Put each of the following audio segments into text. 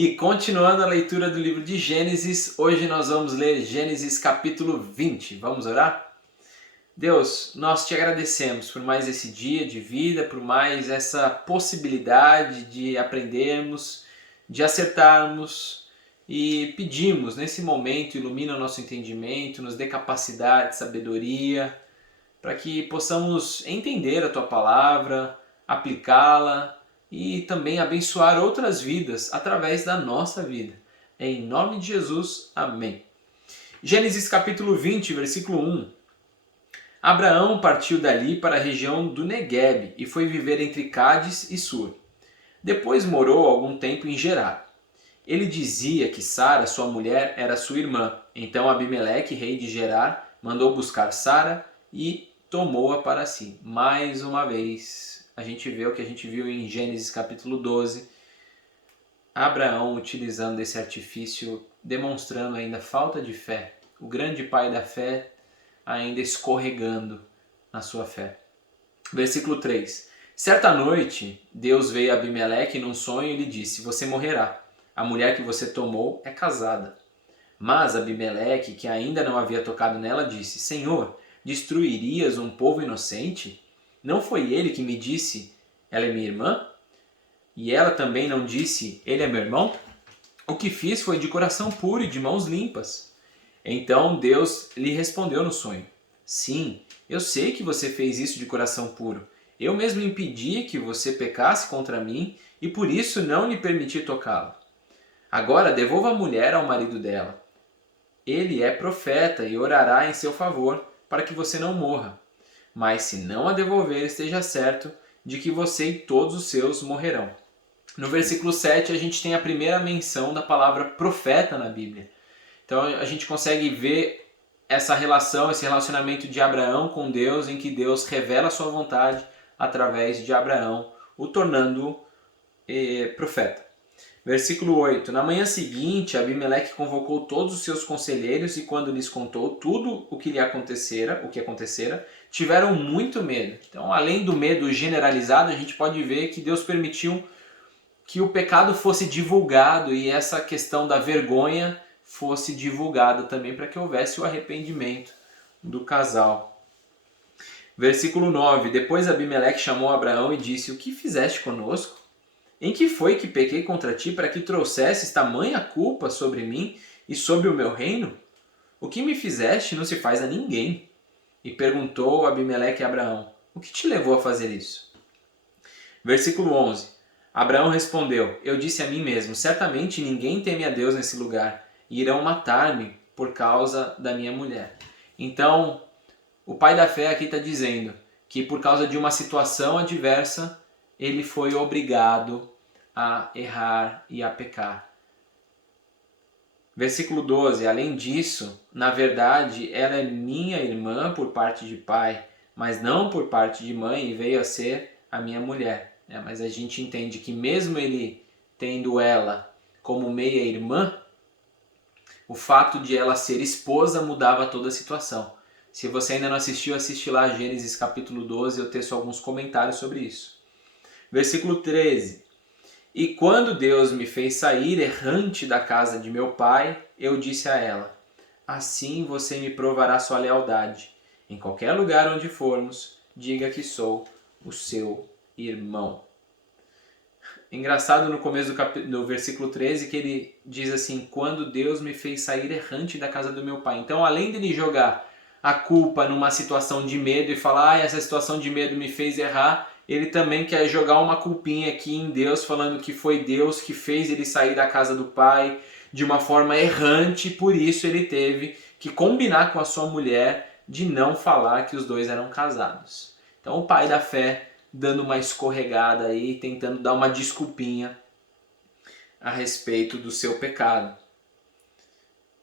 E continuando a leitura do livro de Gênesis, hoje nós vamos ler Gênesis capítulo 20. Vamos orar? Deus, nós te agradecemos por mais esse dia de vida, por mais essa possibilidade de aprendermos, de acertarmos e pedimos nesse momento, ilumina o nosso entendimento, nos dê capacidade, sabedoria, para que possamos entender a tua palavra, aplicá-la e também abençoar outras vidas através da nossa vida. Em nome de Jesus, amém. Gênesis capítulo 20, versículo 1. Abraão partiu dali para a região do Neguebe e foi viver entre Cádiz e Sur. Depois morou algum tempo em Gerar. Ele dizia que Sara, sua mulher, era sua irmã. Então Abimeleque, rei de Gerar, mandou buscar Sara e tomou-a para si. Mais uma vez, a gente vê o que a gente viu em Gênesis capítulo 12. Abraão utilizando desse artifício, demonstrando ainda falta de fé. O grande pai da fé ainda escorregando na sua fé. Versículo 3. Certa noite, Deus veio a Abimeleque num sonho e lhe disse: você morrerá. A mulher que você tomou é casada. Mas Abimeleque, que ainda não havia tocado nela, disse: Senhor, destruirias um povo inocente? Não foi ele que me disse: ela é minha irmã? E ela também não disse: ele é meu irmão? O que fiz foi de coração puro e de mãos limpas. Então Deus lhe respondeu no sonho: sim, eu sei que você fez isso de coração puro. Eu mesmo impedi que você pecasse contra mim e por isso não lhe permiti tocá-la. Agora devolva a mulher ao marido dela. Ele é profeta e orará em seu favor para que você não morra. Mas se não a devolver, esteja certo de que você e todos os seus morrerão. No versículo 7 a gente tem a primeira menção da palavra profeta na Bíblia. Então a gente consegue ver essa relação, esse relacionamento de Abraão com Deus, em que Deus revela a sua vontade através de Abraão, o tornando profeta. Versículo 8. Na manhã seguinte, Abimeleque convocou todos os seus conselheiros e quando lhes contou tudo o que acontecera, tiveram muito medo. Então, além do medo generalizado, a gente pode ver que Deus permitiu que o pecado fosse divulgado e essa questão da vergonha fosse divulgada também para que houvesse o arrependimento do casal. Versículo 9. Depois Abimeleque chamou Abraão e disse: o que fizeste conosco? Em que foi que pequei contra ti para que trouxesses tamanha culpa sobre mim e sobre o meu reino? O que me fizeste não se faz a ninguém. E perguntou Abimeleque a Abraão: o que te levou a fazer isso? Versículo 11. Abraão respondeu: eu disse a mim mesmo, certamente ninguém teme a Deus nesse lugar, e irão matar-me por causa da minha mulher. Então, o pai da fé aqui está dizendo que por causa de uma situação adversa, ele foi obrigado a errar e a pecar. Versículo 12. Além disso, na verdade, ela é minha irmã por parte de pai, mas não por parte de mãe, e veio a ser a minha mulher. Mas a gente entende que mesmo ele tendo ela como meia-irmã, o fato de ela ser esposa mudava toda a situação. Se você ainda não assistiu, assiste lá Gênesis capítulo 12, eu teço alguns comentários sobre isso. Versículo 13. E quando Deus me fez sair errante da casa de meu pai, eu disse a ela: assim você me provará sua lealdade. Em qualquer lugar onde formos, diga que sou o seu irmão. Engraçado no começo do versículo 13 que ele diz assim: quando Deus me fez sair errante da casa do meu pai. Então, além dele jogar a culpa numa situação de medo e falar: essa situação de medo me fez errar, ele também quer jogar uma culpinha aqui em Deus, falando que foi Deus que fez ele sair da casa do pai de uma forma errante, por isso ele teve que combinar com a sua mulher de não falar que os dois eram casados. Então o pai da fé dando uma escorregada aí, tentando dar uma desculpinha a respeito do seu pecado.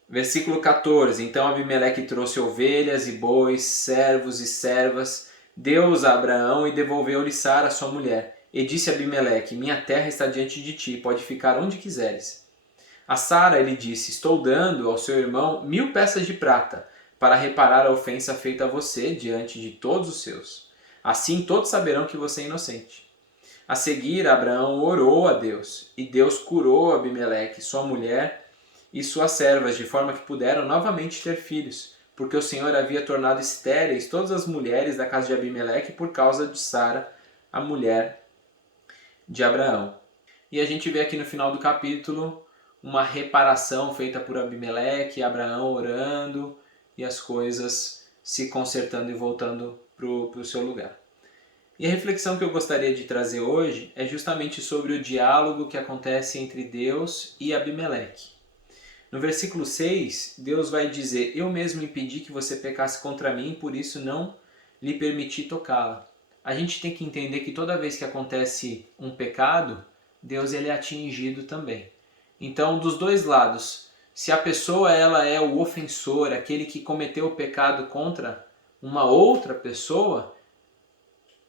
Versículo 14. Então Abimeleque trouxe ovelhas e bois, servos e servas, deu-os a Abraão e devolveu-lhe Sara, sua mulher. E disse a Abimeleque: minha terra está diante de ti, pode ficar onde quiseres. A Sara ele disse: estou dando ao seu irmão 1000 peças de prata, para reparar a ofensa feita a você diante de todos os seus. Assim todos saberão que você é inocente. A seguir, Abraão orou a Deus, e Deus curou Abimeleque, sua mulher e suas servas, de forma que puderam novamente ter filhos, porque o Senhor havia tornado estéreis todas as mulheres da casa de Abimeleque por causa de Sara, a mulher de Abraão. E a gente vê aqui no final do capítulo uma reparação feita por Abimeleque, Abraão orando e as coisas se consertando e voltando para o seu lugar. E a reflexão que eu gostaria de trazer hoje é justamente sobre o diálogo que acontece entre Deus e Abimeleque. No versículo 6, Deus vai dizer: eu mesmo impedi que você pecasse contra mim, por isso não lhe permiti tocá-la. A gente tem que entender que toda vez que acontece um pecado, Deus ele é atingido também. Então, dos dois lados, se a pessoa ela é o ofensor, aquele que cometeu o pecado contra uma outra pessoa,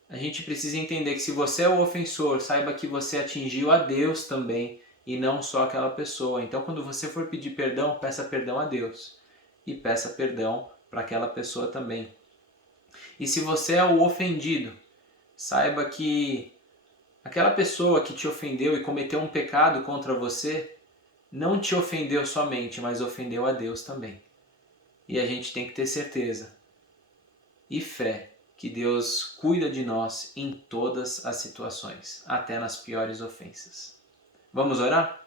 a gente precisa entender que se você é o ofensor, saiba que você atingiu a Deus também e não só aquela pessoa. Então, quando você for pedir perdão, peça perdão a Deus e peça perdão para aquela pessoa também. E se você é o ofendido, saiba que aquela pessoa que te ofendeu e cometeu um pecado contra você, não te ofendeu somente, mas ofendeu a Deus também. E a gente tem que ter certeza e fé que Deus cuida de nós em todas as situações, até nas piores ofensas. Vamos orar?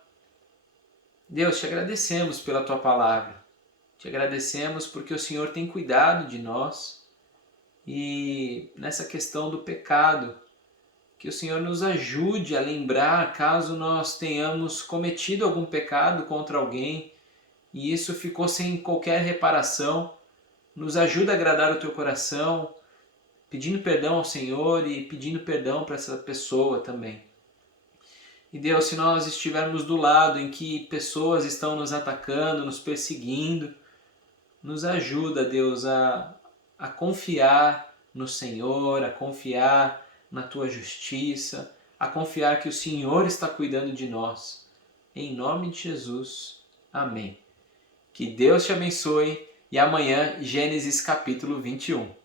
Deus, te agradecemos pela Tua palavra. Te agradecemos porque o Senhor tem cuidado de nós e nessa questão do pecado, que o Senhor nos ajude a lembrar caso nós tenhamos cometido algum pecado contra alguém e isso ficou sem qualquer reparação. Nos ajuda a agradar o Teu coração, pedindo perdão ao Senhor e pedindo perdão para essa pessoa também. E Deus, se nós estivermos do lado em que pessoas estão nos atacando, nos perseguindo, nos ajuda, Deus, a confiar no Senhor, a confiar na Tua justiça, a confiar que o Senhor está cuidando de nós. Em nome de Jesus. Amém. Que Deus te abençoe e amanhã, Gênesis capítulo 21.